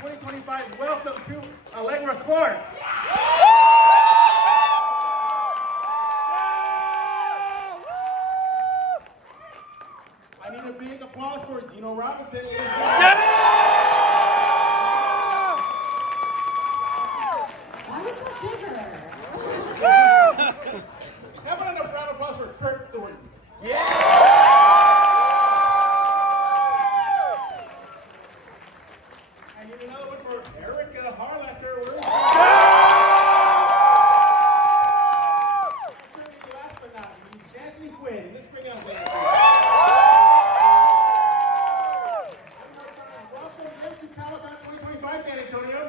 2025, welcome to Allegra Clark. I need a big applause for Zeno Robinson. Why was that bigger? How about a round of applause for Kirk Thorton? I need another one for Erika Harlacher. Last but not least, Xanthe Huynh. Let's bring out Xanthe. Welcome them to Kawacon 2025, San Antonio.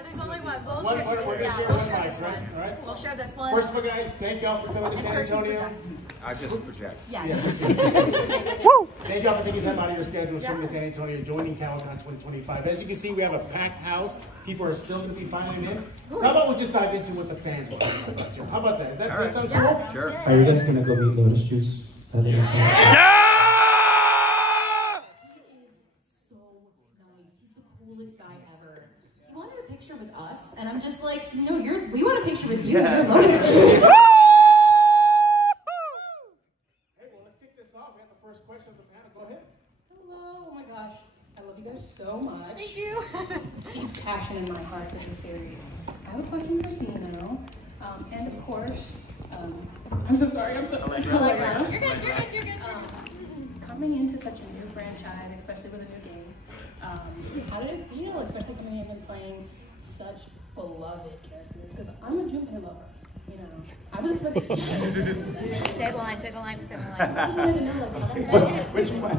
There's only one. We'll We're going to share one mic, right? All right? We'll share this one. First of all, guys, thank y'all for coming to San Antonio. I just project. Yeah. Woo! Thank y'all for taking time out of your schedules, coming to San Antonio, joining Kawacon 2025. As you can see, we have a packed house. People are still going to be filing in. So how about we just dive into what the fans want? How about that? Does that sound cool? Sure. Are you guys gonna go meet Lotus Juice? He is so nice. He's the coolest guy ever. He wanted a picture with us, and I'm just like, no, we want a picture with you. You're Lotus Juice. Hey, well, let's kick this off. We have the first question of the panel. Go ahead. Hello, oh my gosh. I love you guys so much. Thank you. Deep passion in my heart for this series. I have a question for Zeno. And of course, I'm so sorry, Allegra. You're good. Coming into such a new franchise, especially with a new game, how did it feel, especially coming in and playing such beloved characters? Because I'm a Junpei lover, you know. I was expecting Say the line. I just wanted to know, like, how that Which one?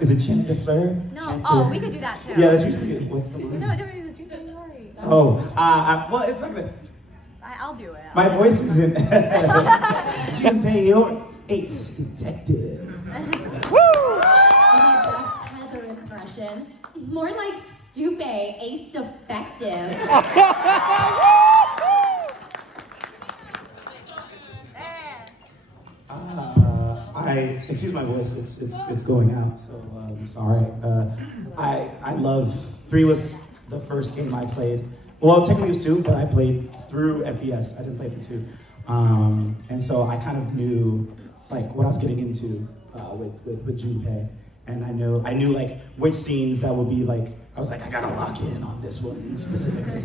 Is it Chien de Fleur? No. Oh, we could do that too. Yeah, that's usually it. What's the one? No, don't do the Junpei Yori. Well, it's not gonna. I'll do it. My voice isn't. Junpei, your ace detective. Woo! My best Heather impression. More like Stupe, ace defective. Excuse my voice. It's going out. So I'm sorry. I love 3 was the first game I played. Well, technically it was 2, but I played through FES. I didn't play through 2, and so I kind of knew like what I was getting into with Junpei, and I knew like which scenes that would be like. I was like, I gotta lock in on this one specifically,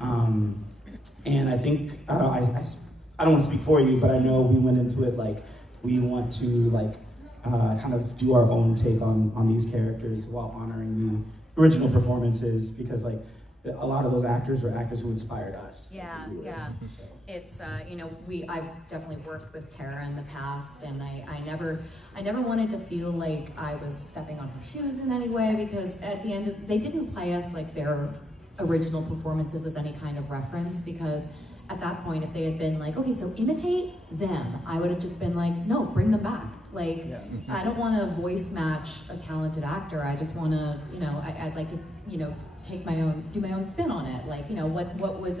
and I think I don't want to speak for you, but I know we went into it like we want to like kind of do our own take on these characters while honoring the original performances, because like. A lot of those actors were actors who inspired us. Yeah. So. It's I've definitely worked with Tara in the past, and I never wanted to feel like I was stepping on her shoes in any way, because at the end they didn't play us like their original performances as any kind of reference, because at that point if they had been like, okay, so imitate them, I would have just been like, no, bring them back. Like, I don't want to voice match a talented actor. I just want to, I'd like to, do my own spin on it. Like, what would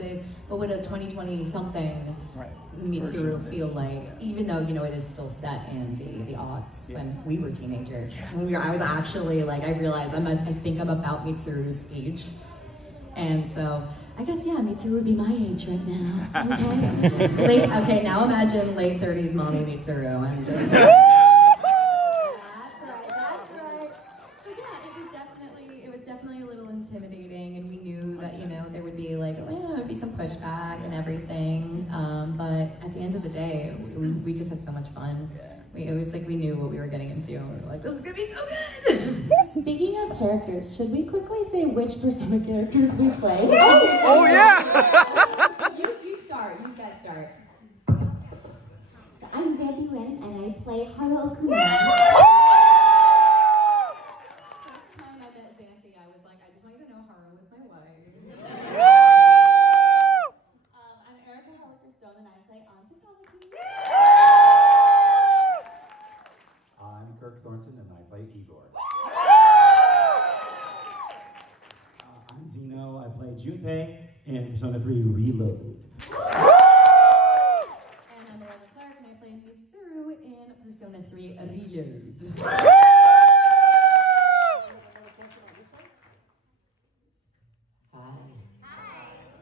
a 2020 something Mitsuru feel like? Even though, it is still set in the aughts when we were teenagers. I was actually like, I realized I think I'm about Mitsuru's age. And so, I guess, Mitsuru would be my age right now. Okay. Okay, now imagine late 30s mommy Mitsuru. I'm just. That's right. So it was definitely a little intimidating, and we knew that there would be like there would be some pushback and everything. But at the end of the day, we just had so much fun. It was like we knew what we were getting into, and we were like, this is gonna be so good. Speaking of characters, should we quickly say which Persona characters we play? Oh yeah! You start. You guys start. So I'm Xanthe Huynh, and I play Harlacher. First time I met Xanthe, I was like, I just want you to know Haru was my wife. I'm Erika, and I play Xanthe. I'm Kirk Thorton, and I play Igor. I'm Zeno. I play Junpei in Persona 3 Reloaded. And I'm Harlacher, and I play Mitsuru in Persona 3 Reload.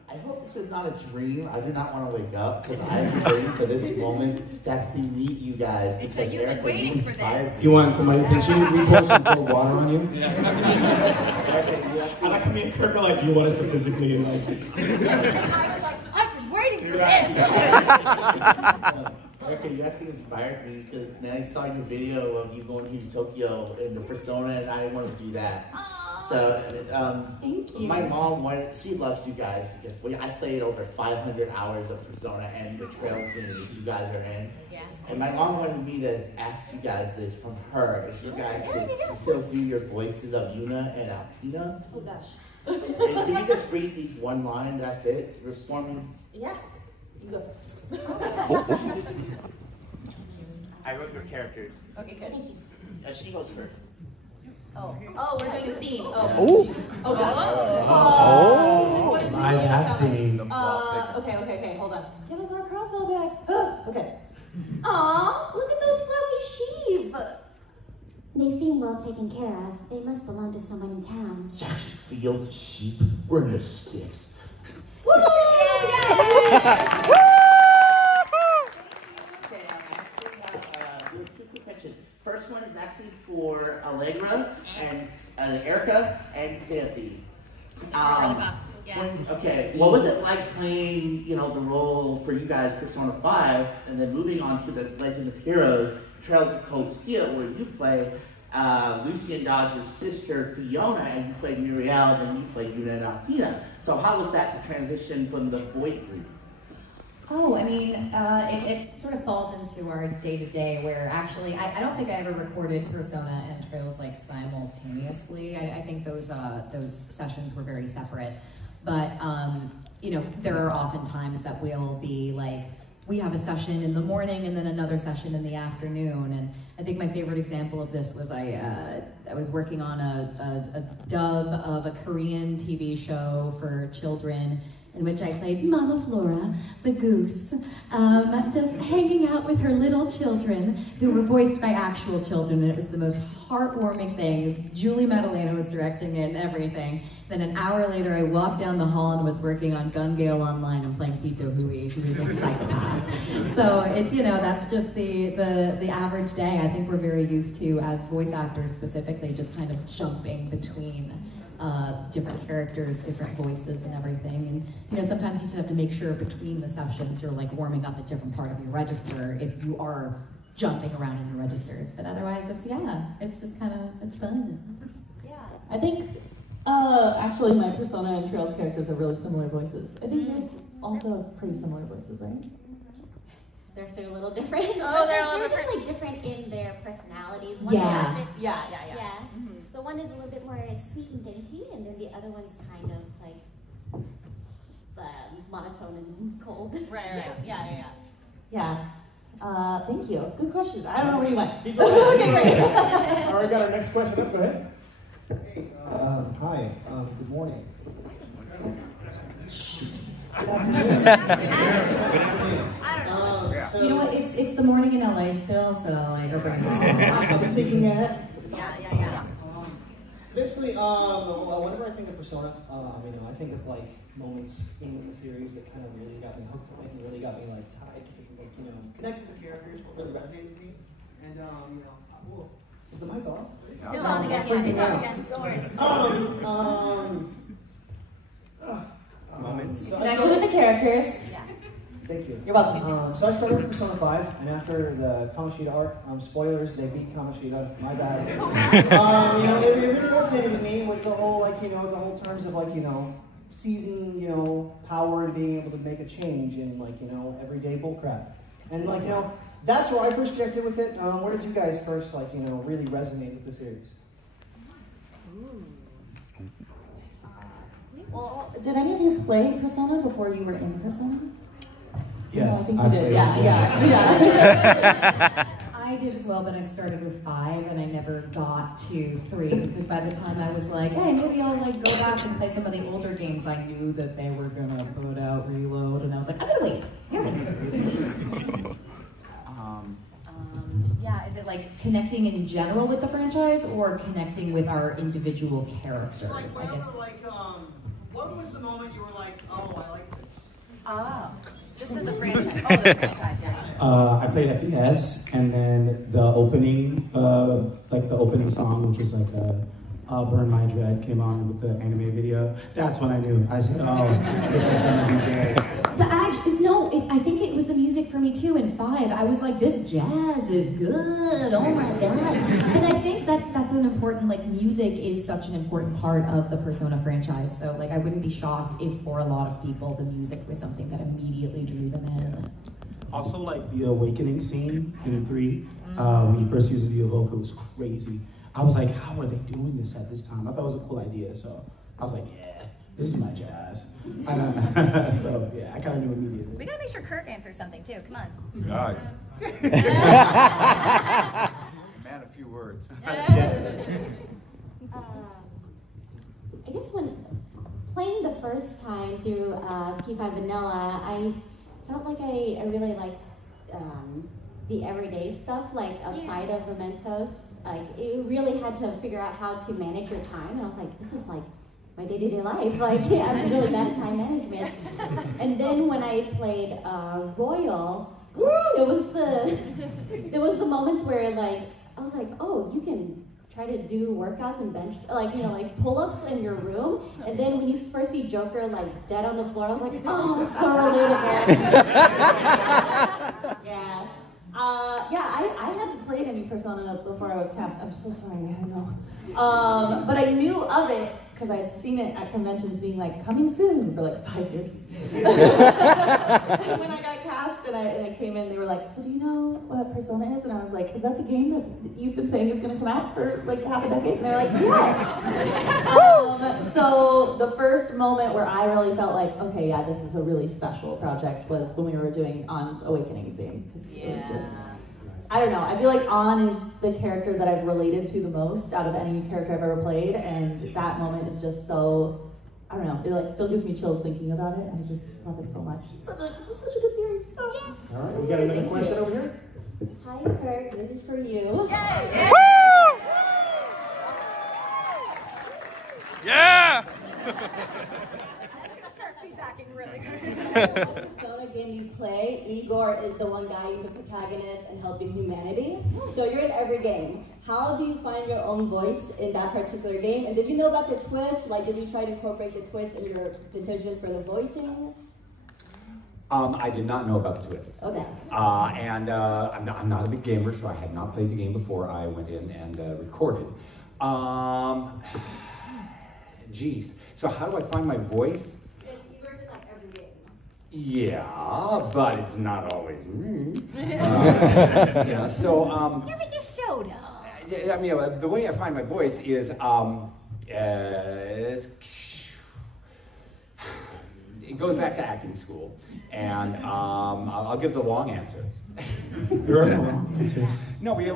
I hope this is not a dream. I do not want to wake up because I've been waiting for this moment to actually meet you guys. And so you've been waiting for this. You want somebody to pinch you? We pour some cold water on you? I like to me and Kirk are like, you want us to physically like... I was like, I've been waiting for this. Erika, you actually inspired me because then I saw your video of you going to Tokyo in the Persona, and I want to do that. So, Thank you. my mom she loves you guys because I played over 500 hours of Persona and the Trails game that you guys are in. Yeah. And my mom wanted me to ask you guys this from her. If you guys could still do your voices of Yuna and Altina. Oh gosh. And do you just read these one line, that's it? You're forming? Yeah. You go first. I wrote your characters. Okay, good. Thank you. She goes first. Oh, we're doing a scene. Oh. Oh, God. Oh. What is the Live scene acting. sound like? Okay, hold on. Give us our crossbow back. Okay. Aw, look at those fluffy sheep. They seem well taken care of. They must belong to someone in town. She actually feels sheep. We're in the sticks. Woo! First one is actually for Allegra and Erika and Xanthe. What was it like playing, the role for you guys, Persona 5, and then moving on to the Legend of Heroes, Trails of Cold Steel, where you play Lucian Dodge's sister Fiona, and you played Muriel, and you played Yuna and Altina. So how was that to transition from the voices? Oh, I mean, it sort of falls into our day-to-day where actually, I don't think I ever recorded Persona and Trails like simultaneously. I think those sessions were very separate. But, there are often times that we'll be like, we have a session in the morning and then another session in the afternoon. And I think my favorite example of this was I was working on a dub of a Korean TV show for children, in which I played Mama Flora, the goose, just hanging out with her little children, who were voiced by actual children, and it was the most heartwarming thing. Julie Madalena was directing it and everything. Then an hour later, I walked down the hall and was working on Gun Gale Online and playing Pito Hui, who was a psychopath. So it's, that's just the average day. I think we're very used to, as voice actors specifically, just kind of jumping between different characters, different voices and everything. And sometimes you just have to make sure between the sessions you're like warming up a different part of your register if you are jumping around in your registers. But otherwise it's just kind of, it's fun. Yeah. I think actually my Persona and Trails characters have really similar voices. I think yours also have pretty similar voices, right? They're still a little different. Oh, they're a little just like different in their personalities. Yes. Yeah. So one is a little bit more sweet and dainty, and then the other one's kind of like monotone and cold. Right. Yeah. Yeah. Thank you. Good question. I don't know where you went. Okay, great. All right, got our next question up. Go ahead. Hi. Good morning. So, you know what? It's the morning in LA still, so like our brains are still. I was thinking that. Yeah. Basically, whenever I think of Persona, I think of like moments in the series that kind of really got me hooked, really got me like tied, connected with the characters, really resonated with me, and cool. Is the mic off? It's on again. It's on again. Don't worry. Moments. Connected with the characters. Yeah. Thank you. You're welcome. So I started with Persona 5, and after the Kamoshida arc, spoilers, they beat Kamoshida. My bad. It really resonated with me with the whole, the whole terms of seizing, power and being able to make a change in, everyday bullcrap. And that's where I first connected with it. Where did you guys first, really resonate with the series? Well, did any of you play Persona before you were in Persona? Yes, I think I you did. played Yeah. I I did as well, but I started with 5 and I never got to 3 because by the time I was like, hey, maybe I'll like go back and play some of the older games, I knew that they were gonna put out Reload, and I was like, I'm gonna wait. Yeah, is it like connecting in general with the franchise or connecting with our individual characters? Like, what was the moment you were like, oh, I like this? Oh, just as a franchise. Oh, the franchise, yeah. I played FES, and then the opening, like the opening song, which was like Burn My Dread, came on with the anime video. That's when I knew. I said, oh, this is gonna be great. I think it was the music for me too in 5. I was like, this jazz is good, oh my god. And I think that's an important, like music is such an important part of the Persona franchise. So like I wouldn't be shocked if for a lot of people the music was something that immediately drew them in. Also like the awakening scene in 3, when you first used the Evoker, was crazy. I was like, how are they doing this at this time? I thought it was a cool idea, so I was like, yeah, this is my jazz. So yeah, I kind of knew immediately. We gotta make sure Kirk answers something too. Come on. God. Man, a few words. Yes. I guess when playing the first time through P5 Vanilla, I felt like I really liked the everyday stuff, like outside of Mementos. Like, you really had to figure out how to manage your time. And I was like, this is like my day-to-day life. Like, yeah, I'm really bad at time management. And then when I played Royal, there was the moments where like, I was like, oh, you can try to do workouts and bench, like, you know, like pull-ups in your room. And then when you first see Joker like dead on the floor, I was like, oh, so relatable. Yeah. I hadn't played any Persona before I was cast. I'm so sorry, I know. But I knew of it because I'd seen it at conventions being like, coming soon for like 5 years. And when I got cast and I came in, they were like, so do you know what Persona is? And I was like, is that the game that you've been saying is going to come out for like half a decade? And they're like, yes! So the first moment where I really felt like, okay, yeah, this is a really special project was when we were doing Ann's Awakening theme. It was just, I don't know, I feel like Ann is the character that I've related to the most out of any character I've ever played, and that moment is just so, I don't know, it like still gives me chills thinking about it. I just love it so much. It's such a good series. Oh. All right, we got another question over here. Hi, Kirk, this is for you. Yay! Yeah! Persona game you play, Igor is the one guy you can protagonist and helping humanity. So you're in every game. How do you find your own voice in that particular game? And did you know about the twist? Like, did you try to incorporate the twist in your decision for the voicing? I did not know about the twist. Okay. I'm not a big gamer, so I had not played the game before I went in and recorded. Geez. So how do I find my voice? Yeah, but it's not always me. Yeah, so You make a show though. I mean, the way I find my voice is it goes back to acting school, and I'll give the long answer. There are no long answers. No, the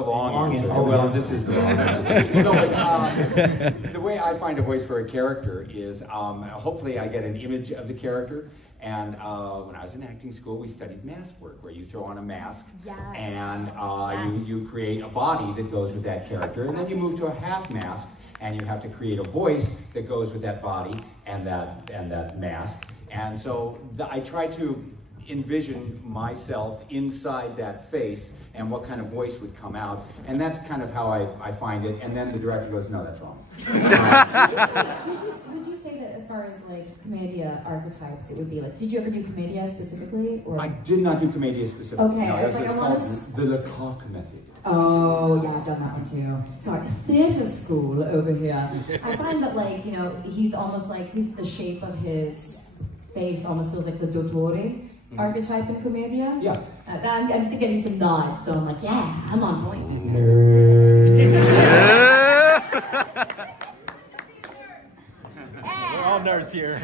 long answer. Oh well, this is the long answer. No, but, the way I find a voice for a character is hopefully I get an image of the character. And when I was in acting school, we studied mask work, where you throw on a mask, and you create a body that goes with that character, and then you move to a half mask, and you have to create a voice that goes with that body and that mask. And so I try to envision myself inside that face and what kind of voice would come out, and that's kind of how I find it. And then the director goes, no, that's wrong. Would you say that as far as like Commedia archetypes, it would be like, did you ever do Commedia specifically? Or? I did not do Commedia specifically. Okay, no, I was like, I called the Lecoq method. Oh, yeah, I've done that one too. Sorry, theatre school over here. I find that, like, you know, he's almost like, the shape of his face almost feels like the Dottore archetype in Commedia. Yeah. I'm still getting some nods, so I'm like, yeah, I'm on point. We're all nerds here.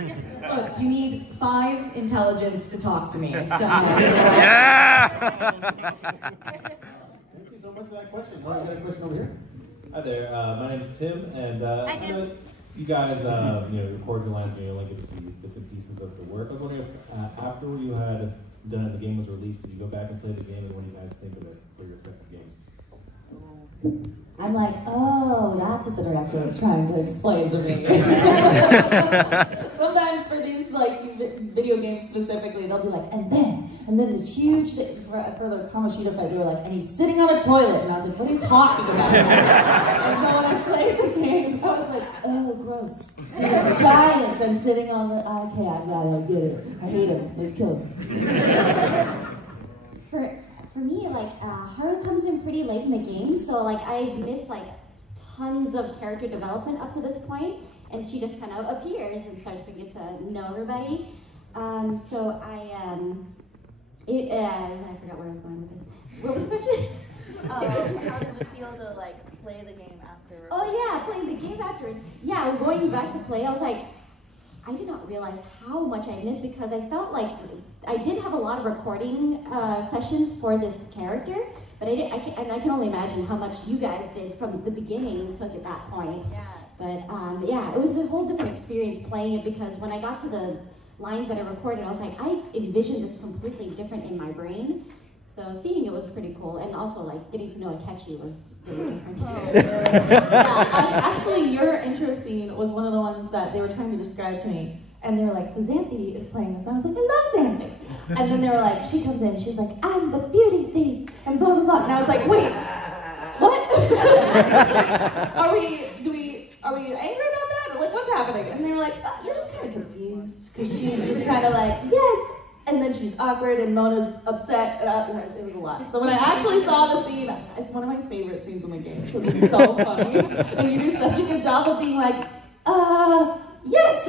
Look, you need 5 intelligence to talk to me. So. Yeah! for that question. Well, I got a question over here. Hi there. My name is Tim, and Hi, Tim. I know you guys, record your lines, and you only get to see bits and pieces of the work. I was wondering if after you had done it, the game was released, did you go back and play the game, and what do you guys think of it for your respective games? I'm like, oh, that's what the director was trying to explain to me. Sometimes for these video games specifically, they'll be like, and then this huge thing for the Kamoshida fight, they were like, and he's sitting on a toilet, and I was like, what are you talking about? And so when I played the game, I was like, oh, gross. He's giant and sitting on the, okay, I get it. I hate him. Let's kill him. For me, Haru comes in pretty late in the game, so I missed tons of character development up to this point, and she just kind of appears and starts to get to know everybody. So I forgot where I was going with this. What was the question? How does it feel to play the game after? Oh yeah, playing the game after. Yeah, going back to play, I was like, I did not realize how much I missed because I felt like I did have a lot of recording sessions for this character, but I can only imagine how much you guys did from the beginning to that point. Yeah. But yeah, it was a whole different experience playing it because when I got to the lines that I recorded, I was like, I envisioned this completely different in my brain. So seeing it was pretty cool, and also getting to know Akechi was really different too. Yeah, actually, your intro scene was one of the ones that they were trying to describe to me, and they were like, so Xanthe is playing this, and I was like, I love Xanthe. And then they were like, she comes in, she's like, I'm the beauty thief, and blah blah blah. And I was like, wait, what? Are we angry about that? Or what's happening? And they were like, you're just kind of confused because she's just kind of like, yes. And then she's awkward, and Mona's upset. It was a lot. So when I actually saw the scene, it's one of my favorite scenes in the game because it's so funny, and you do such a good job of being like, yes.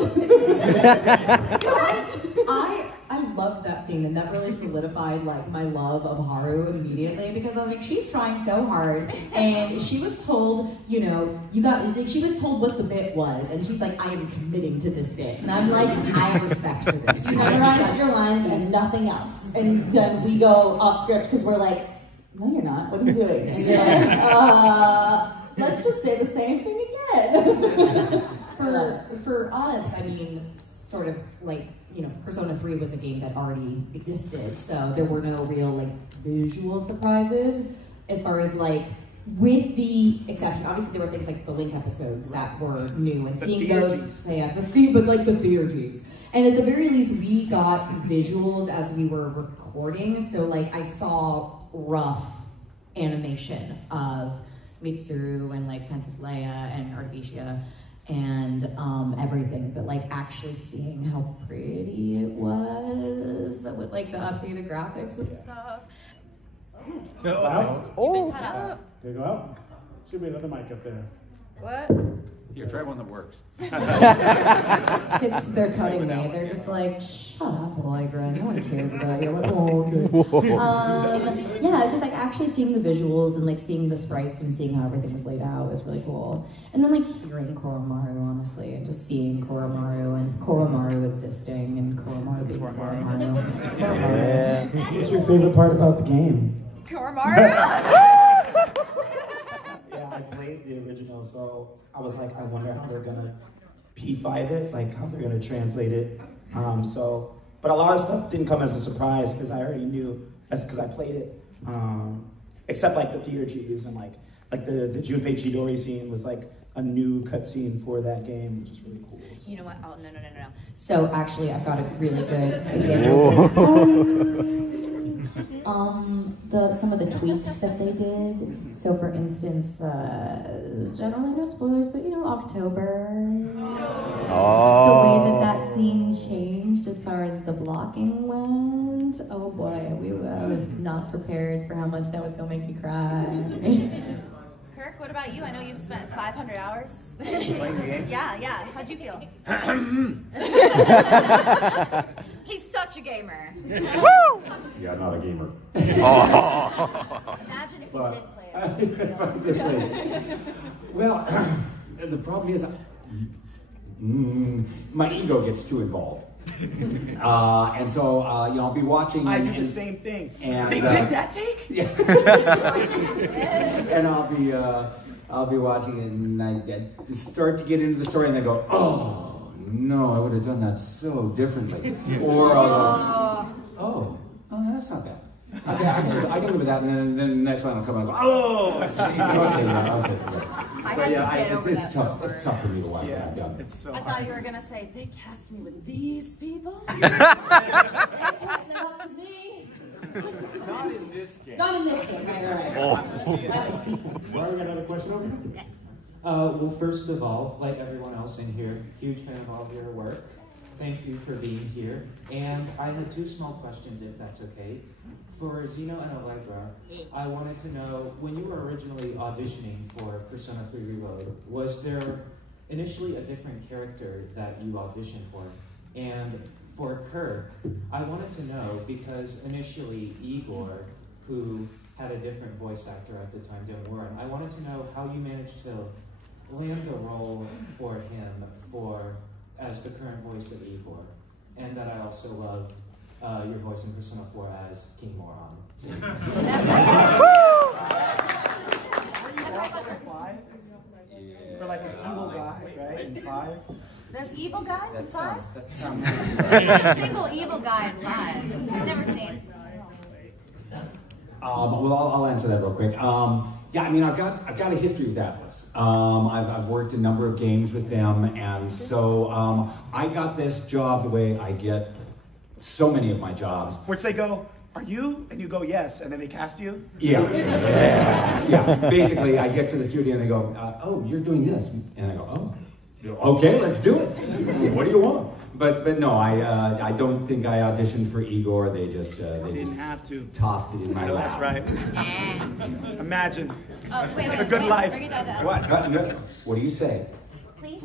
I loved that scene, and that really solidified my love of Haru immediately because I was like, she's trying so hard, and she was told, she was told what the bit was, and she's like, I am committing to this bit, and I'm like, I have respect for this. You memorize your lines and nothing else, and then we go off script because we're like, no, you're not. What are you doing? And you're like, let's just say the same thing again. For us, I mean, sort of Persona 3 was a game that already existed, so there were no real visual surprises as far as with the exception, obviously there were things like the Link episodes that were new, and seeing those, the theurgies. And at the very least, we got visuals as we were recording, so I saw rough animation of Mitsuru and Princess Leia and Artemisia and everything, but actually seeing how pretty it was with the updated graphics and stuff. Oh, cut out. There you go out. Should be another mic up there. What? Here, try one that works. They're cutting me. They're just like, shut up, Allegra. No one cares about you. I'm like, oh, okay. Yeah, just actually seeing the visuals and seeing the sprites and seeing how everything was laid out was really cool. And then hearing Koromaru, honestly, and just seeing Koromaru and Koromaru existing and Koromaru being Koromaru. Yeah. What's your favorite part about the game? Koromaru? Yeah, I played the original, so I was like, I wonder how they're gonna P5 it, how they're gonna translate it. But a lot of stuff didn't come as a surprise because I already knew, because I played it. Except the theurgies and the Junpei Chidori scene was a new cutscene for that game, which is really cool. So. You know what? Oh, no. So actually, I've got a really good example of this. Some of the tweaks that they did. So for instance, generally no spoilers, but October. Oh. The way that scene changed as far as the blocking went. Oh boy, I was not prepared for how much that was going to make me cry. Kirk, what about you? I know you've spent 500 hours. Playing the game? Yeah. How'd you feel? He's such a gamer. Woo! Yeah, not a gamer. Imagine if you did play it. Well, the problem is, my ego gets too involved. And so, I'll be watching. I do the same thing. And, they picked that take? Yeah. And I'll be watching it, and I start to get into the story, and they go, oh, no, I would have done that so differently. Or I'll go, oh, that's not bad. Okay, I can live with that, and then the next line will come and go, oh, geez. Okay, yeah, okay. It's tough. It's tough for me to watch when I'm done. I thought you were gonna say they cast me with these people. Live up to me. Not in this game. Not in this game. Right. That's a secret. Well, we got another question over here? Yes. Well, first of all, like everyone else in here, huge fan of all of your work. Thank you for being here. And I had two small questions, if that's okay. For Zeno and Allegra, I wanted to know, when you were originally auditioning for Persona 3 Reload, was there initially a different character that you auditioned for? And for Kirk, I wanted to know, because initially Igor, who had a different voice actor at the time, didn't work. I wanted to know how you managed to land the role for him as the current voice of Igor. And that I also loved your voice in Persona 4 as King Moron. For like an evil guy, right? In 5. There's evil guys in 5? That sounds A single evil guy in 5. I've never seen. Well, I'll answer that real quick. Yeah, I mean, I've got a history with Atlas. I've worked a number of games with them, and so I got this job the way I get so many of my jobs. Which they go, are you? And you go, yes, and then they cast you? Yeah. Basically, I get to the studio and they go, oh, you're doing this. And I go, oh, okay, let's do it. What do you want? But no, I don't think I auditioned for Igor. They just didn't have to. Tossed it in my lap. That's right. Imagine. Oh, wait, a good life. Bring it down to us. What? What do you say? Please.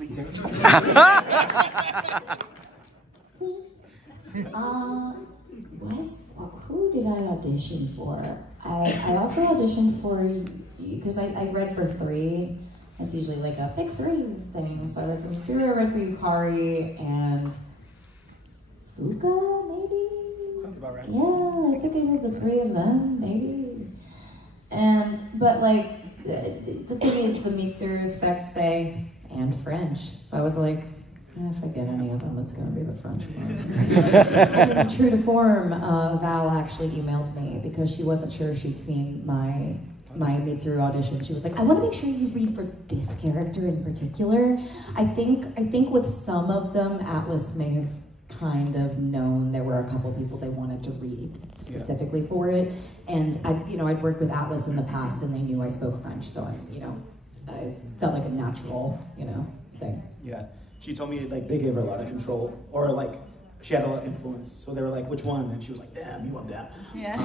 Who did I audition for? I also auditioned for you because I read for 3. It's usually like a pick 3 thing. So I read for Mitsuru, I read for Yukari, and Fuka, maybe? Sounds about right. Yeah, I think I did the 3 of them, maybe. But like, the thing is, the Mitsuru specs say, and French. So I was like, if I get any of them, it's going to be the French one. And true to form, Val actually emailed me because she wasn't sure she'd seen my Mitsuru audition. She was like, I want to make sure you read for this character in particular. I think with some of them, Atlas may have kind of known there were a couple people they wanted to read specifically for it. And I'd worked with Atlas in the past, and they knew I spoke French, so I felt like a natural, thing. Yeah. She told me like they gave her a lot of control, or like she had a lot of influence. So they were like, "Which one?" And she was like, "Damn, you want that." Yeah.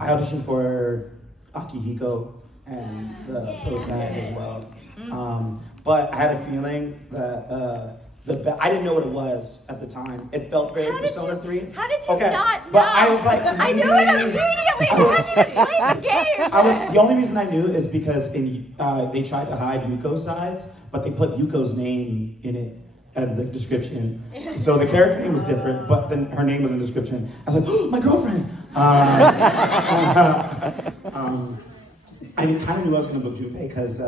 I auditioned for Akihiko and the pro tag as well. But I had a feeling that I didn't know what it was at the time. It felt very Persona 3. How did you not know? But I was like, I knew it immediately. You hadn't even played the game. The only reason I knew is because they tried to hide Yuko's sides, but they put Yuko's name in it at the description. So the character name was different, but then her name was in the description. I was like, oh, my girlfriend. I kind of knew I was going to book Junpei because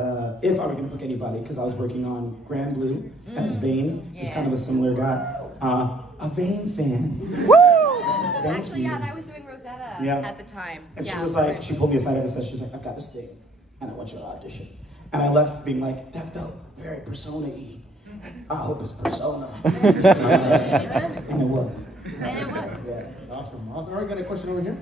if I were going to book anybody, because I was working on Grand Blue as Vane. He's kind of a similar guy. A Vane fan. Woo! Actually, yeah, and I was doing Rosetta at the time. And she was like, she pulled me aside and said, she was like, I've got this thing, and I want you to audition. And I left being like, that felt very Persona-y. I hope it's Persona. And it was. Yeah. Awesome. All right, got a question over here?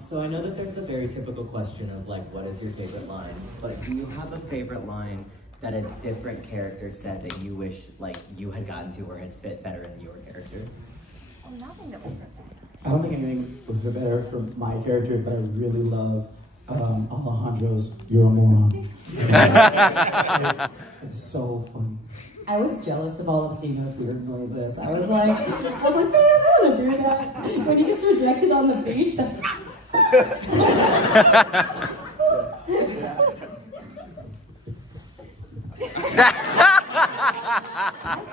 So I know that there's the very typical question of like, what is your favorite line? But do you have a favorite line that a different character said that you wish like you had gotten to or had fit better in your character? Oh, nothing that was I don't think anything would fit better for my character, but I really love Alejandro's "You're a Moron." It's so funny. I was jealous of all of Zeno's weird noises. I was like, man, I want to do that. When he gets rejected on the beach, I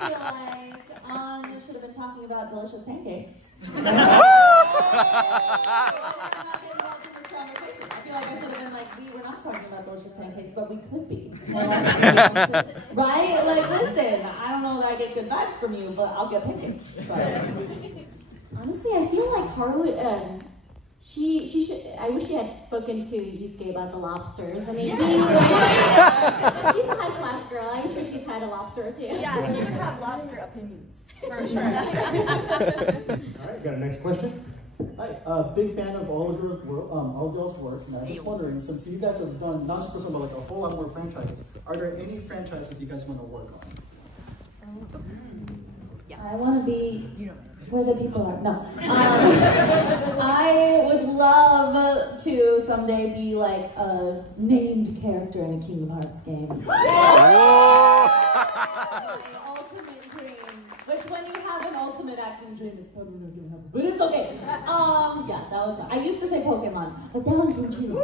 feel like talking about delicious pancakes. I feel like I should have been like, we were not talking about delicious pancakes, but we could be. Right? Like, listen, I don't know that I get good vibes from you, but I'll get pancakes. So. Honestly, I feel like Haru, she should, I wish she had spoken to Yusuke about the lobsters. I mean, she's a high class girl. I'm sure she's had a lobster or two. Yeah, she would have lobster opinions. For sure. All right, got a next question? Hi, big fan of all of your work, all y'all's work, and I'm just wondering, since you guys have done not just this one, but like a whole lot more franchises, are there any franchises you guys want to work on? I want to be where the people are. No. I would love to someday be like a named character in a Kingdom Hearts game. Ultimate dream. Which when you have an ultimate acting dream, it's probably not going to happen. But it's okay. Yeah, that was fun. I used to say Pokemon, but that one came true.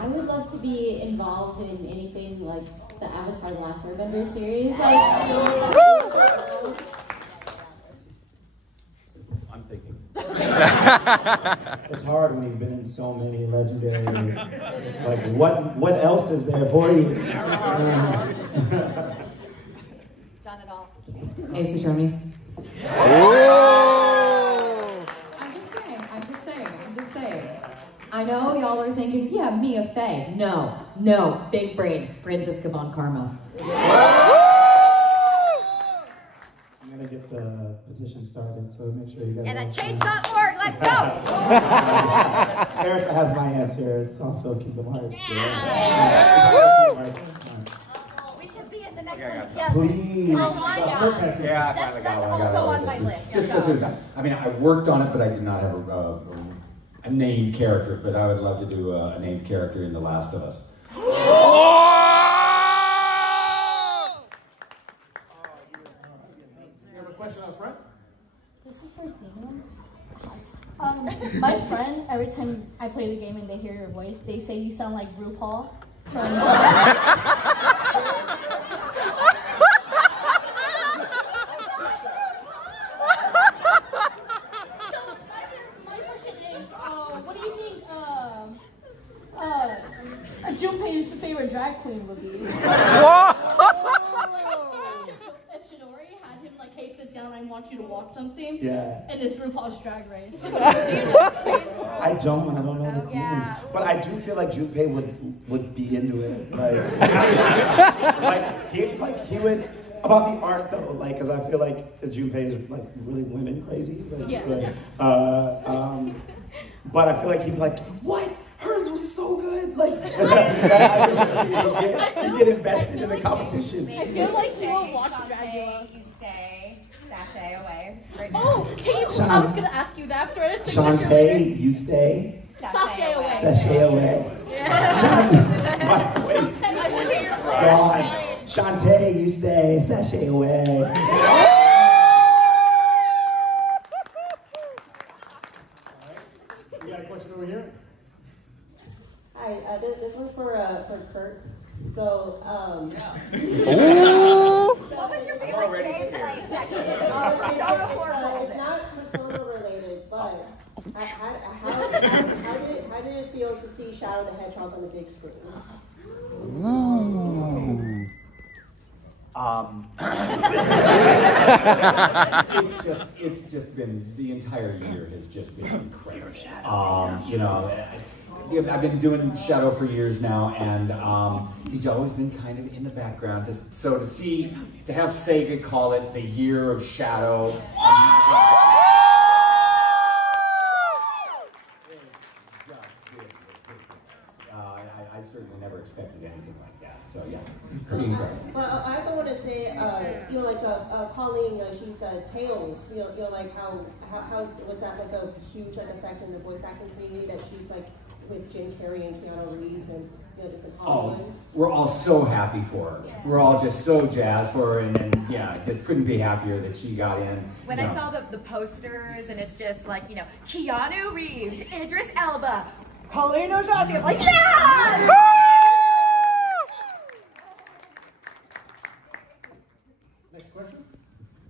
I would love to be involved in anything like the Avatar: The Last Airbender series. I'm thinking. It's hard when you've been in so many legendary. Like, what else is there for you? It's done it all. Ace Attorney. I'm just saying. I know y'all are thinking, yeah, Mia Fey. No, big brain, Franziska von Karma. I'm gonna get the petition started, so make sure you guys. And a change.org, let's go! Erika has my answer. It's also Kingdom Hearts. We should be in the next one together. Please. Oh my God. Yeah, I finally got one. That's also on my list. Just because I mean, I worked on it, but I did not have a named character. But I would love to do a named character in The Last of Us. You have a question up front? This is for Zeno. My friend, every time I play the game and they hear your voice, they say you sound like RuPaul from Junpei's favorite drag queen would be. If Chidori had him like, hey, sit down, I want you to watch something. Yeah. And it's RuPaul's Drag Race. I don't know the queens, but I do feel like Junpei would be into it. Like he would. About the art though, like, because I feel like Junpei is like really women crazy. But I feel like he'd be like, what? Hers was so good. Like, you get invested in the competition. I feel like he will watch Dragula. You stay, sashay away. Right Oh, can you? I was gonna ask you that after I said Xanthe, you stay. Sashay away. Sashay away. Yeah. My voice. God. Xanthe, you stay. Sashay away. You got a question over here? Hi, this one's for Kirk. So, What was your favorite gameplay section? It's not Persona related, but how did it feel to see Shadow the Hedgehog on the big screen? It's just been, the entire year has just been incredible. You know, I've been doing Shadow for years now, and he's always been kind of in the background. So to have Sega call it the year of Shadow. I certainly never expected anything like that. So yeah, pretty incredible. But I also want to say, calling she's Tails. Like how was that like a huge effect in the voice acting community that she's like with Jim Carrey and Keanu Reeves and just like Hollywood. Oh, we're all so happy for her. Yeah. We're all just so jazzed for her, and yeah, just couldn't be happier that she got in. When I saw the posters, and it's just like, Keanu Reeves, Idris Elba, Pauline O'Shaughnessy, I'm like, yeah! Next question.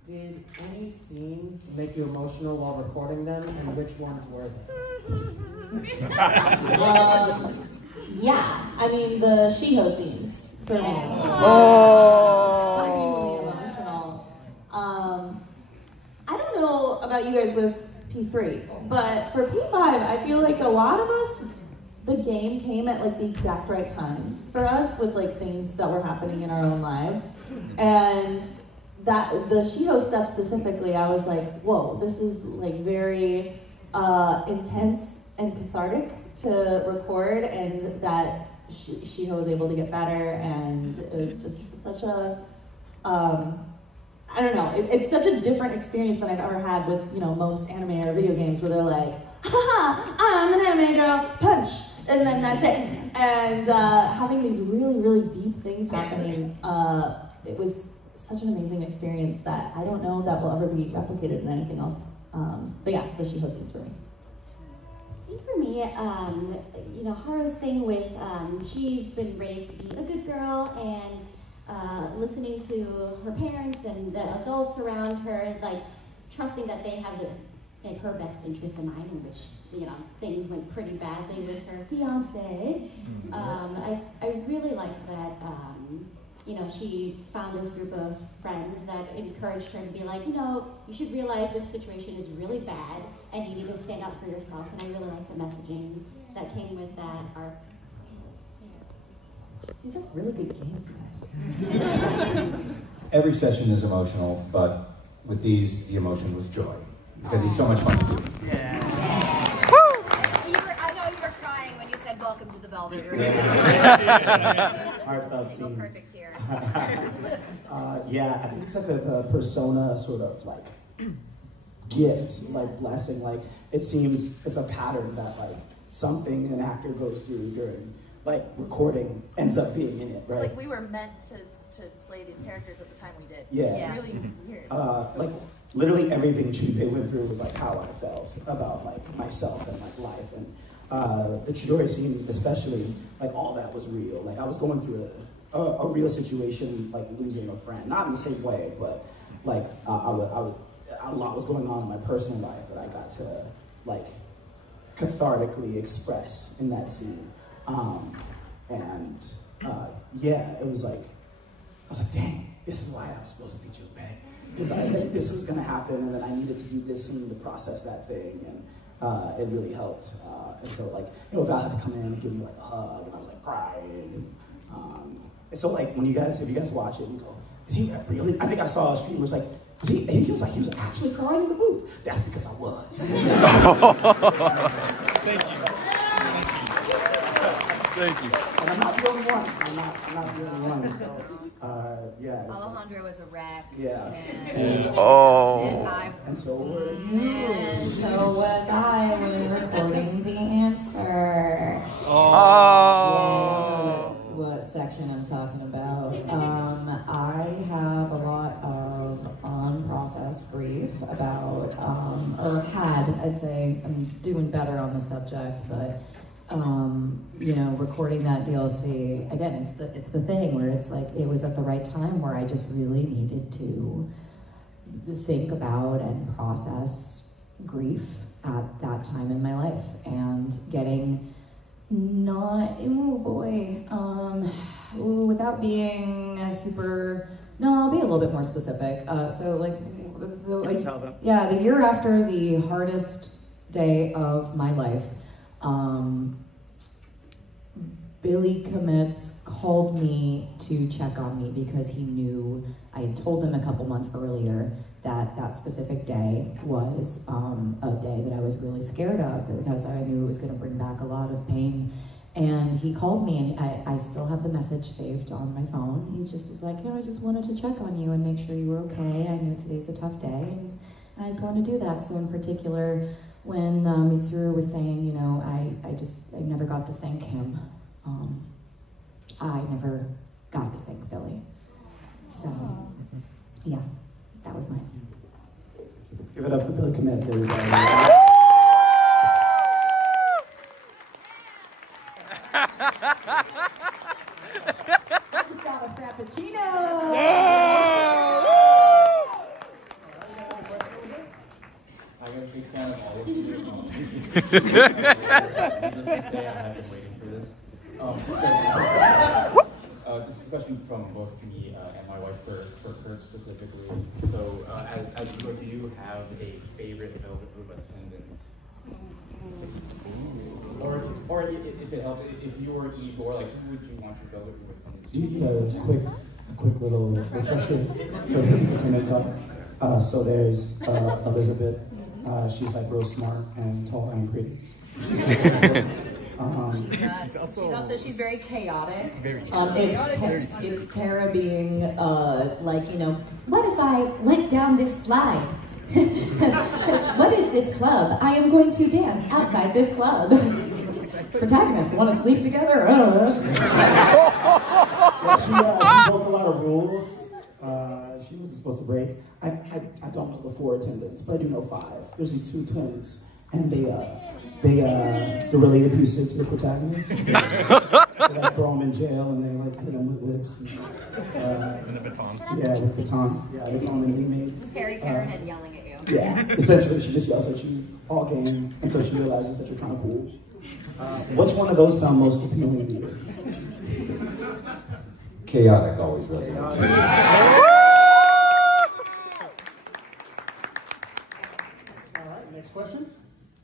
Did any scenes make you emotional while recording them, and which ones were they? Yeah, I mean the Shiho scenes for me. Really emotional. I don't know about you guys with P3, but for P5, I feel like a lot of us, the game came at like the exact right time for us with like things that were happening in our own lives, and that the Shiho stuff specifically, I was like, whoa, this is like very intense and cathartic to record, and that Shiho was able to get better, and it was just such a, I don't know, it's such a different experience than I've ever had with, you know, most anime or video games where they're like, haha, I'm an anime girl, punch, and then that's it. And having these really, really deep things happening, it was such an amazing experience that I don't know that will ever be replicated in anything else. But yeah, the Shiho scenes for me. I think for me, you know, Haru's thing with, she's been raised to be a good girl, and listening to her parents and the adults around her, like trusting that they have like her best interest in mind, in which, you know, things went pretty badly with her fiance. I really liked that, you know, she found this group of friends that encouraged her to be like, you know, you should realize this situation is really bad and you need to stand up for yourself. And I really like the messaging that came with that arc. These are really good games, guys. Every session is emotional, but with these, the emotion was joy. Because he's so much fun to do. I know you were crying when you said welcome to the Velvet Room. Heartfelt scene. Perfect here. Yeah, I think it's like a persona sort of like gift, like blessing. Like it seems it's a pattern that like something an actor goes through during like recording ends up being in it, right? It's like we were meant to play these characters at the time we did. Yeah. Really weird. Like literally everything Chudai went through was like how I felt about like myself and like life, and the Chidori scene especially, like all that was real. Like I was going through a real situation, like losing a friend, not in the same way, but like a lot was going on in my personal life that I got to like cathartically express in that scene. Yeah, it was like, I was like, dang, this is why I was supposed to be Junpei. Because I think this was gonna happen, and then I needed to do this scene to process that thing, and it really helped. And so like, you know, Val had to come in and give me like a hug, and I was like crying. And so like, if you guys watch it, you go, is he really? I think I saw a stream where it was like, he was actually crying in the booth. That's because I was. Thank you. Thank you. And I'm not the only one. I'm not the only one. So, yeah. Alejandro was a wreck. Yeah. And so were you. And so was I when recording the answer. Yeah, what section I'm talking about. I have a lot of unprocessed grief about, or had, I'd say, I'm doing better on the subject, but you know, recording that DLC, again, it's the thing where it's like, it was at the right time where I just really needed to think about and process grief at that time in my life, and getting without being super, no, I'll be a little bit more specific. So like, the year after the hardest day of my life, Billy Commits called me to check on me because he knew I had told him a couple months earlier that that specific day was a day that I was really scared of, because I knew it was going to bring back a lot of pain. And he called me, and I still have the message saved on my phone. He just was like, yeah, I just wanted to check on you and make sure you were okay. I know today's a tough day, and I just wanted to do that. So in particular, when Mitsuru was saying, you know, I never got to thank him. I never got to thank Billy. So, yeah, that was mine. Give it up for Billy Commits, everybody. I just got a Frappuccino! Just to say, I have been waiting for this. This is a question from both me and my wife for Kirk specifically. So, as Kirk, do you have a favorite Velvet Room attendant? Or if it helps, if you were Igor, like who would you want your Velvet Room attendant to be? A quick little refresher for the attendants up. So there's Elizabeth. She's like real smart and tall and pretty. She's very chaotic. It's Tara being like, you know, what if I went down this slide? What is this club? I am going to dance outside this club. Protagonists want to sleep together? I don't know. She broke a lot of rules. She wasn't supposed to break. I don't know the 4 attendants, but I do know 5. There's these 2 twins, and they're really abusive to the protagonist. They like throw them in jail, and they like hit them with whips. And a baton. Yeah, with batons. Yeah, they call them an inmate. Scary Karen and yelling at you. Yeah, essentially, she just yells at you all game until she realizes that you're kind of cool. Which one of those sound most appealing to you? Chaotic always resonates. Next question.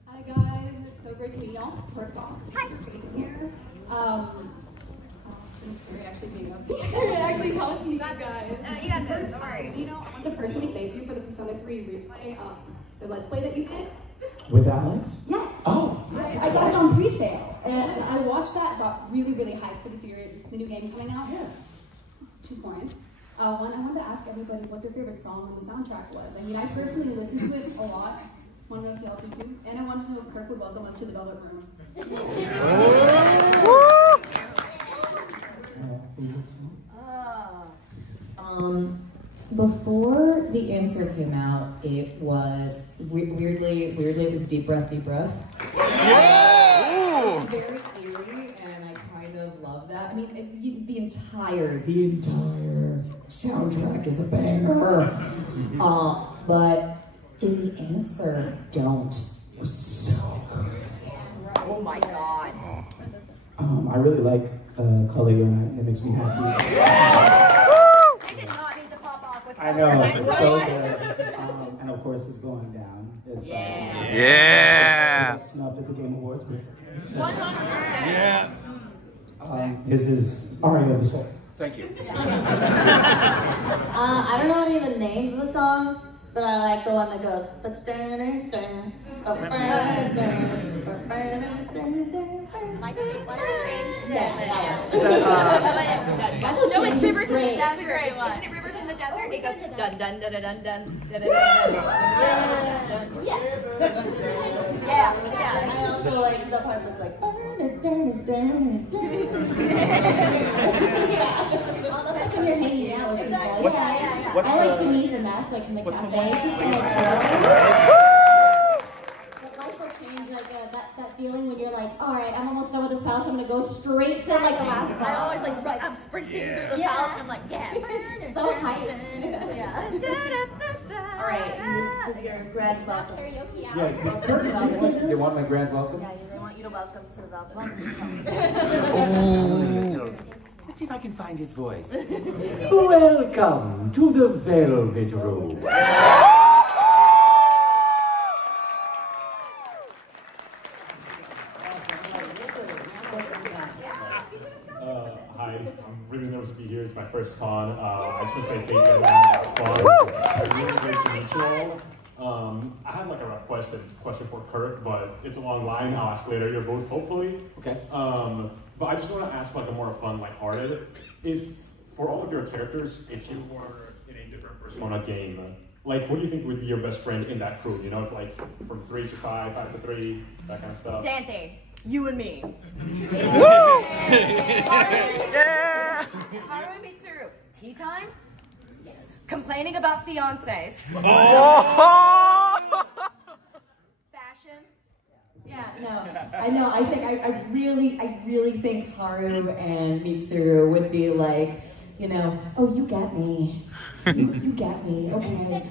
Hi guys, it's so great to meet y'all. First off, hi for being here. It's scary actually being up here and actually talking to you guys. No, you got this. Don't worry. Zeno, I want to personally thank you for the Persona 3 replay, the Let's Play that you did. With Alex? Yeah. Oh. I got it on pre-sale, and I watched that. Got really hyped for the series, the new game coming out. Yeah. 2 points. One, I wanted to ask everybody what their favorite song on the soundtrack was. I mean, I personally listened to it a lot. Want to know if y'all do too? And I wanted to know if Kirk would welcome us to the Velvet Room. Before the answer came out, it was weirdly it was Deep Breath, Deep Breath. Yeah! It's very eerie, and I kind of love that. I mean, the entire soundtrack is a banger. But the answer was so good. Oh my god. I really like Cully, and it makes me happy. We did not need to pop off with I know, it's so good. And of course, it's going down. It's it's snubbed at the Game Awards, but it's okay. 100%. Yeah. His is Aria of the Soul. Thank you. I don't know any of the names of the songs, but I like the one that goes. No, it's Rivers in the Desert. Isn't it Rivers in the Desert? It goes dun dun dun dun dun dun dun dun. Yes. Yeah. I also like the part that's like. That's when you're hanging out with people. I like beneath the mask, like in the cafe. It's just kind of but life will change, like that feeling when you're like, all right, I'm almost done with this palace. I'm gonna go straight to like the last part. I always like run. I'm sprinting through the palace. And I'm like, yeah. So hyped. Yeah. All right, your grand welcome. Karaoke. You want my grand welcome? Yeah, I want you to welcome to the Velvet Room. Let's see if I can find his voice. Welcome to the Velvet Room. Hi, I'm really nervous to be here. It's my first con. I just want to say thank you everyone. Really great to meet you all. I have like a question for Kirk, but it's a long line. I'll ask later your vote, hopefully. Okay. But I just want to ask like a more fun, lighthearted. If for all of your characters, if you were in a different Persona game, like what do you think would be your best friend in that crew? You know, if like from 3 to 5, 5 to 3, that kind of stuff. Xanthe, you and me. Woo! Yeah! Haru and Mitsuru, tea time? Yes. Complaining about fiancés. Oh! Fashion? Yeah, no, I know. I think I really think Haru and Mitsuru would be like, you know, oh, you get me, you get me, okay.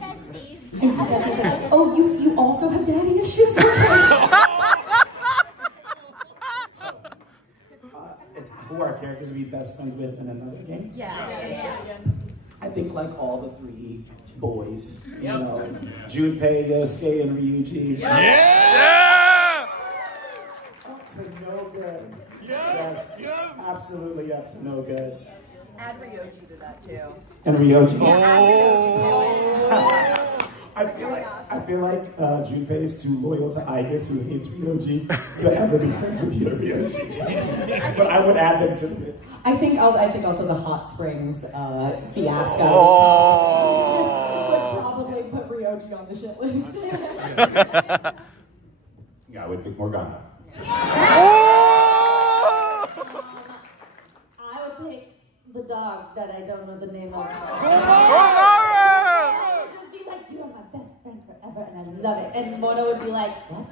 Oh, you also have daddy issues. Okay. best friends with in another game. Yeah. I think like all the three boys, you know, Junpei, Yosuke, and Ryuji. Yeah! Up to no good. Yes, absolutely up to no good. Add Ryoji to that too. And Ryoji. Yeah, I feel like Junpei is too loyal to Aigus, who hates Ryoji, to ever be friends with you, Ryoji. But I would add them to the mix. I think also the Hot Springs fiasco would probably put Ryoji on the shit list. Yeah, I would pick Morgana. I would pick the dog that I don't know the name of. I would just be like, you are my best friend forever, and I love it. And Mona would be like, what?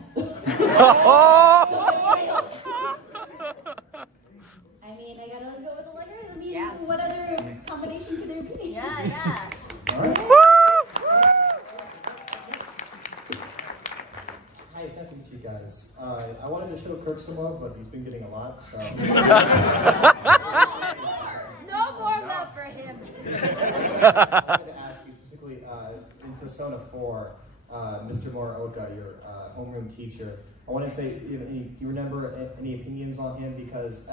I mean, I gotta go with Allegra. I mean, what other combination could there be? Yeah. All right. Hi, it's nice to meet you guys. I wanted to show Kirk some love, but he's been getting a lot, so. No more love for him. I wanted to ask you specifically, in Persona 4, Mr. Morioka, your homeroom teacher, I wanted to say, you remember any opinions on him? Because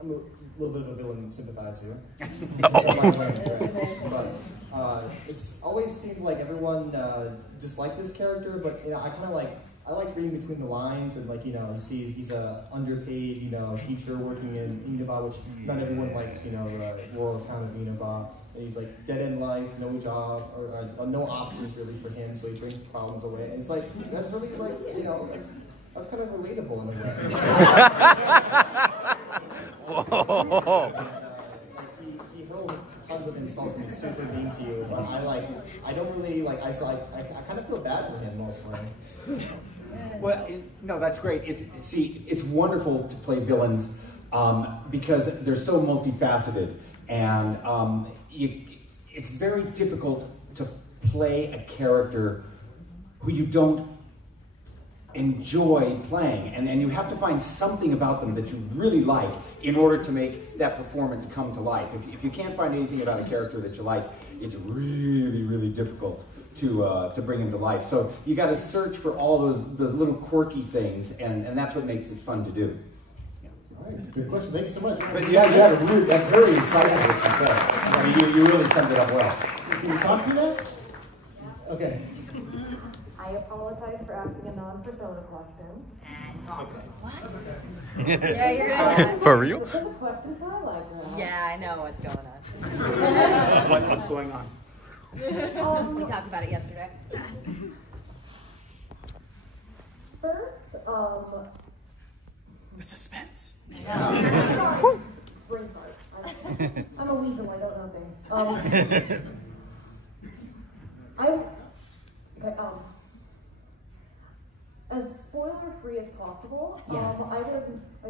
I'm a little bit of a villain sympathizer. But it's always seemed like everyone disliked this character, but you know, I like reading between the lines, and like, you know, you see he's a underpaid, you know, teacher working in Inaba, which not everyone likes, you know, the rural town of Inaba. And he's like dead in life, no job, or no options really for him, so he brings problems away. And it's like, that's really like, you know, that's kind of relatable in a way. Whoa. He hurls tons of insults and he's super mean to you, but I don't really like, I kind of feel bad for him mostly. Well, no, that's great. It's wonderful to play villains because they're so multifaceted, and it's very difficult to play a character who you don't enjoy playing, and you have to find something about them that you really like in order to make that performance come to life. If you can't find anything about a character that you like, it's really, really difficult to bring him to life. So you got to search for all those little quirky things, and that's what makes it fun to do. All right, good question. Thank you so much. But yeah, that's very insightful what you said. I mean, you really summed it up well. Can you talk to that? Okay. I apologize for asking a non-persona question. What? Yeah, you're good. For real? There's a question for Allegra. Yeah, I know what's going on. What's going on? We talked about it yesterday. First, The suspense. sorry. Brain fart. I'm a weasel, I don't know things. As spoiler-free as possible, I'd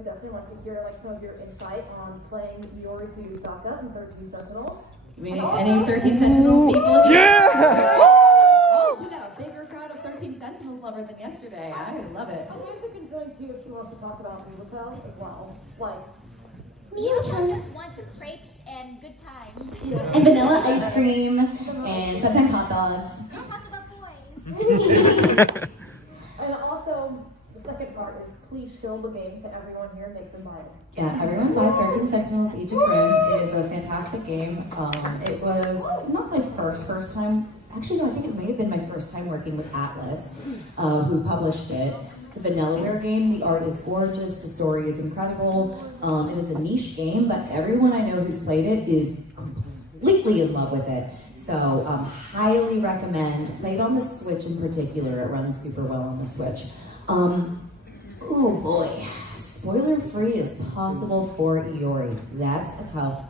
definitely like to hear like some of your insight on playing Iori Fuyusaka in 13 Sentinels. You mean any 13 Sentinels people here? Yeah! Oh, we got a bigger crowd of 13 Sentinels lovers than yesterday. I love it. Allegra can join too if she wants to talk about Miucao as well. Like, Miucao just wants crepes and good times. And vanilla ice cream, and sometimes hot dogs. Don't talk about boys. And also, the second part is please show the game to everyone here and make them buy it. Yeah, everyone buy 13 Sentinels, Aegis Rim. It is a fantastic game. It was not my first time. Actually, no, I think it may have been my first time working with Atlas, who published it. It's a vanillaware game. The art is gorgeous. The story is incredible. It is a niche game, but everyone I know who's played it is completely in love with it. So highly recommend. Play it on the Switch in particular. It runs super well on the Switch. Oh boy. Spoiler-free as possible for Iori. That's a tough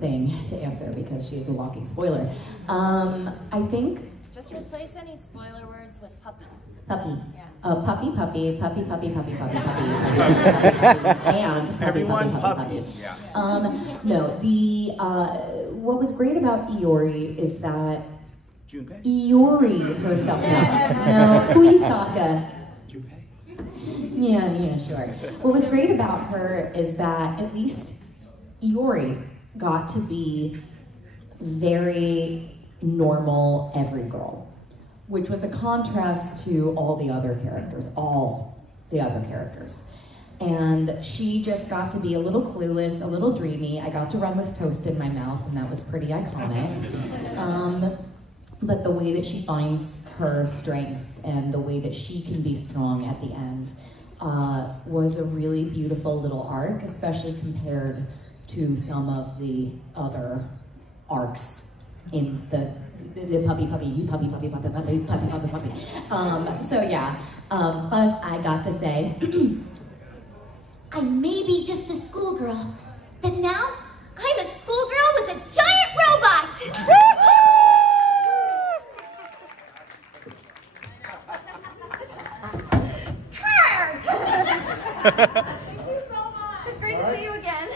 thing to answer because she is a walking spoiler. I think... Just replace any spoiler words with puppy. Puppy. Yeah. Puppy, puppy, puppy, puppy, puppy, puppy, puppy, and puppy, puppy, puppy. Yeah. No, what was great about Iori is that Iori herself, no, Fuyusaka. Yeah, sure. What was great about her is that at least Iori got to be very normal every girl, which was a contrast to all the other characters, And she just got to be a little clueless, a little dreamy. I got to run with toast in my mouth, and that was pretty iconic. But the way that she finds her strength and the way that she can be strong at the end was a really beautiful little arc, especially compared to some of the other arcs in the puppy. So yeah, plus I got to say, I may be just a schoolgirl, but now I'm a schoolgirl with a giant robot! It's great to see you again.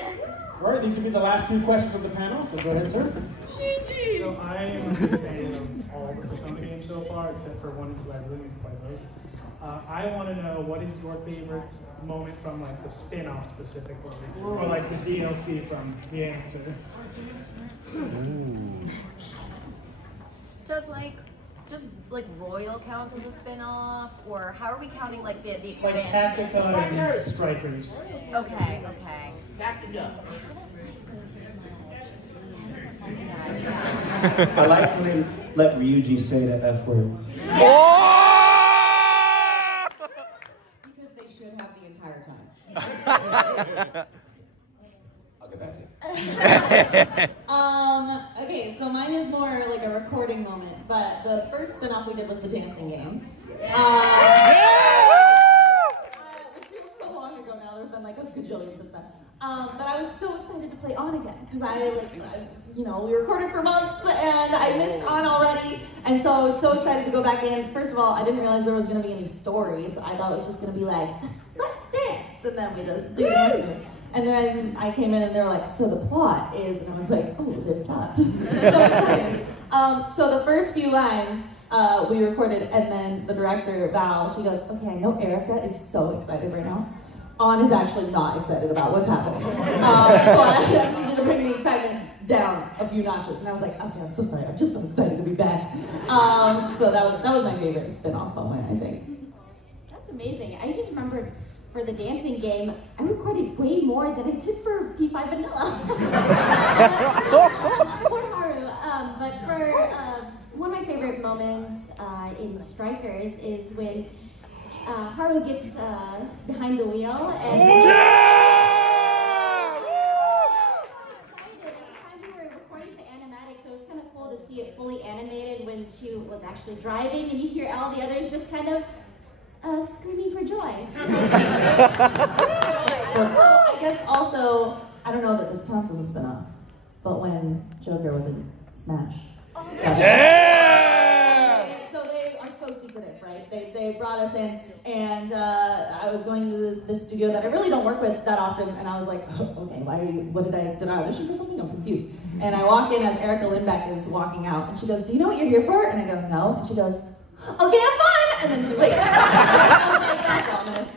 All right, these will be the last two questions of the panel, so go ahead, sir. So I am a big fan of all the Persona games so far, except for one because I really didn't play those. I want to know, what is your favorite moment from like the spin-off specifically, or like the DLC from the answer? Does like Royal count as a spin-off, or how are we counting like the expansion? Like Tactica and Strikers. Okay. Tactica. I like when they let Ryuji say that F word. Because they should have the entire time. I'll get back to you. Okay, so mine is more like a recording moment, but the first spin-off we did was the dancing game. It feels so long ago now, there's been like a gajillion since then. But I was so excited to play On again, because we recorded for months and I missed On already, and so I was so excited to go back in. First of all, I didn't realize there was going to be any stories. I thought it was just going to be like, let's dance, and then we just do dance moves. And then I came in and they were like, so the plot is, and I was like, oh, there's plot. So excited. So the first few lines we recorded, and then the director, Val, she goes, okay, I know Erika is so excited right now. On is actually not excited about what's happening. So I need you to bring the excitement down a few notches. And I was like, okay, I'm so sorry, I'm just so excited to be back. So that was my favorite spin-off moment, I think. That's amazing. I just remembered for the dancing game, I recorded way more than I did for P5 Vanilla. Poor Haru. But for one of my favorite moments in Strikers is when Haru gets behind the wheel and so it was kind of cool to see it fully animated when she was actually driving, and you hear all the others just kind of screaming for joy. So I guess also, I don't know that this counts as a spin-off, but when Joker was in Smash. So they are so secretive, right? They brought us in, and I was going to the studio that I really don't work with that often, and I was like, oh, okay, did I audition for something? I'm confused. And I walk in as Erika Lindbeck is walking out, and she goes, do you know what you're here for? And I go, no. And she goes, okay, have fun! And then she leaves. I was like, that's ominous.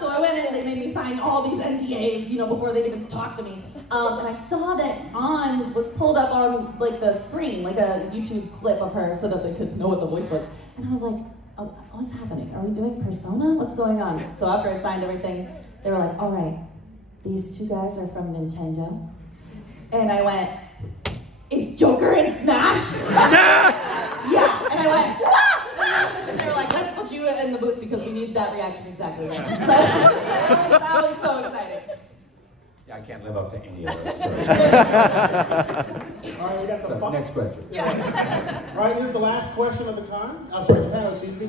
So I went in and they made me sign all these NDAs, before they'd even talk to me. And I saw that On was pulled up on like the screen, like a YouTube clip of her so that they could know what the voice was. And I was like, oh, what's happening? Are we doing Persona? What's going on? So after I signed everything, they were like, all right, these two guys are from Nintendo. And I went, is Joker in Smash? Yeah. And I went, ah! And they were like, let's put you in the booth because we need that reaction exactly right. So that was so exciting. Yeah, I can't live up to any of those. All right, we got the next question. All right, this is the last question of the con. I'm sorry, the panel, excuse me.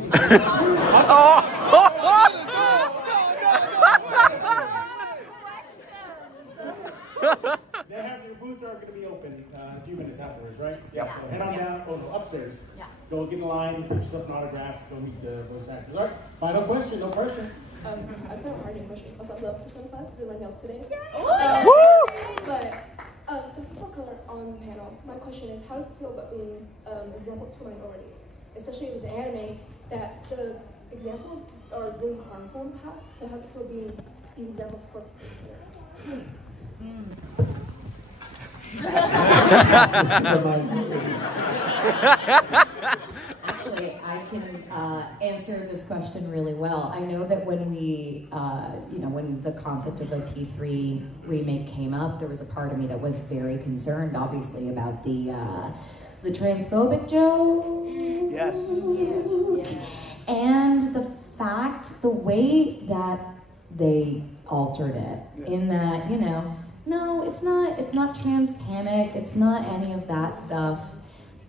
Your booths are going to be open in a few minutes afterwards, right? Yeah. So head on down, upstairs. Yeah. Go get in line, put yourself an autograph, go meet the voice actors. All right, final question, no pressure. I've got a hard question. Also, I love Persona 5, did my nails today. But for people of color on the panel, my question is, how does it feel about being example to minorities? Especially with the anime, that the examples are really harmful in the past, so how does it feel being these examples for people? Actually, I can answer this question really well. I know that when we, when the concept of the P3 remake came up, there was a part of me that was very concerned, obviously, about the transphobic joke. Yes. And the way that they altered it, in that, no, it's not trans panic, it's not any of that stuff.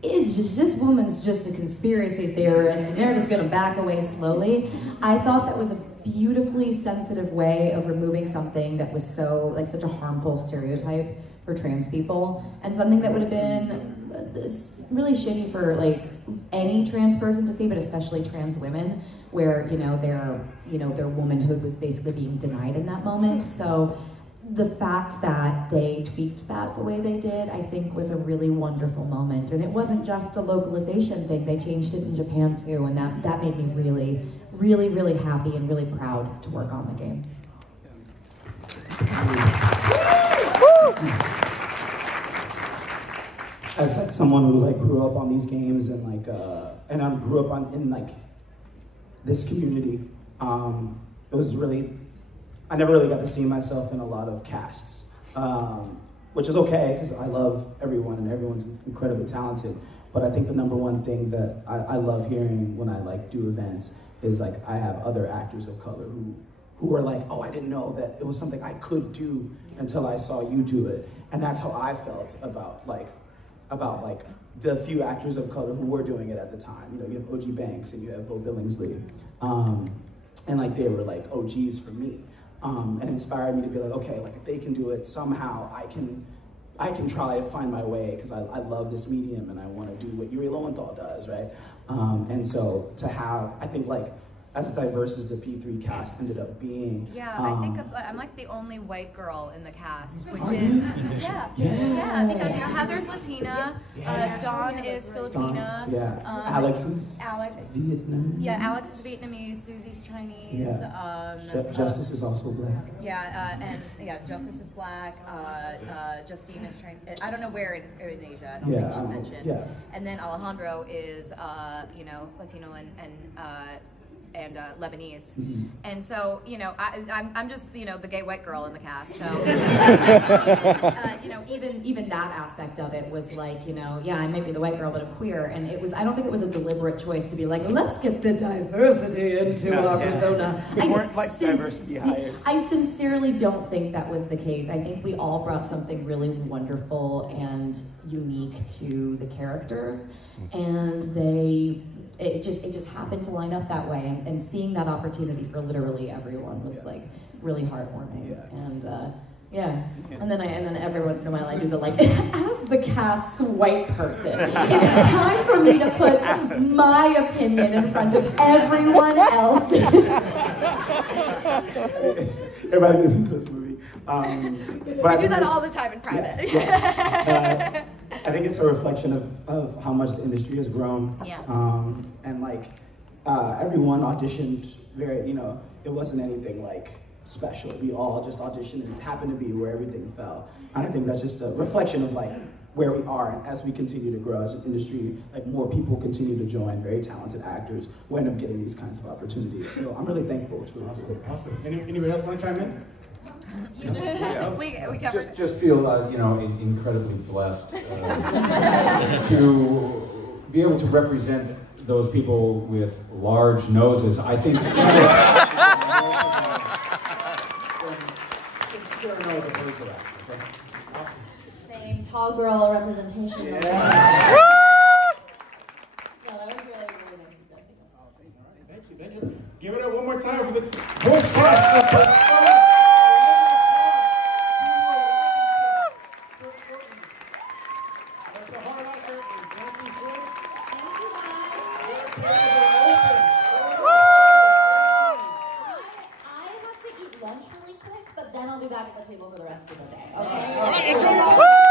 It's just, this woman's just a conspiracy theorist, and they're just gonna back away slowly. I thought that was a beautifully sensitive way of removing something that was such a harmful stereotype for trans people, and something that would have been really shitty for any trans person to see, but especially trans women, where their womanhood was basically being denied in that moment. So the fact that they tweaked that the way they did, I think, was a really wonderful moment. And it wasn't just a localization thing, they changed it in Japan too, and that made me really, really, really happy and really proud to work on the game. As someone who grew up on these games and and I grew up in this community, it was really, I never really got to see myself in a lot of casts, which is okay because I love everyone and everyone's incredibly talented. But I think the number one thing that I love hearing when I do events is I have other actors of color who are oh, I didn't know that it was something I could do until I saw you do it, and that's how I felt about the few actors of color who were doing it at the time. You have O.G. Banks and you have Bo Billingsley, and they were OGs for me. And inspired me to be okay, if they can do it, somehow I can try to find my way, because I love this medium and I want to do what Yuri Lowenthal does, right? And so to have, I think as diverse as the P3 cast ended up being. Yeah, I think I'm the only white girl in the cast, which is, yeah, because Heather's Latina, Dawn is Filipina. Alex is Vietnamese. Yeah, Alex is Vietnamese, Susie's Chinese. Justice is also black. Justice is black. Justine is Chinese. I don't know where in Asia, I don't think she's mentioned. And then Alejandro is, Latino and Lebanese. And so, I'm just, the gay white girl in the cast. So, even that aspect of it was I may be the white girl, but I'm queer. And it was, I don't think it was a deliberate choice to be let's get the diversity into our persona. They weren't diversity hires. I sincerely don't think that was the case. I think we all brought something really wonderful and unique to the characters, and it just happened to line up that way, and seeing that opportunity for literally everyone was really heartwarming. And then every once in a while I do the as the cast's white person, it's time for me to put my opinion in front of everyone else. Everybody listens to this movie. I do that all the time in private. I think it's a reflection of how much the industry has grown. And everyone auditioned very, it wasn't anything special. We all just auditioned, and it happened to be where everything fell. And I think that's just a reflection of where we are, and as we continue to grow as an industry, more people continue to join, very talented actors who end up getting these kinds of opportunities. So I'm really thankful. It's really awesome. Anybody else want to chime in? We just feel incredibly blessed to be able to represent those people with large noses. I think. Same tall girl representation. Yeah. That was really nice to see. Thank you. Give it up one more time for the voice cast. Lunch really quick, but then I'll be back at the table for the rest of the day. Okay? All right,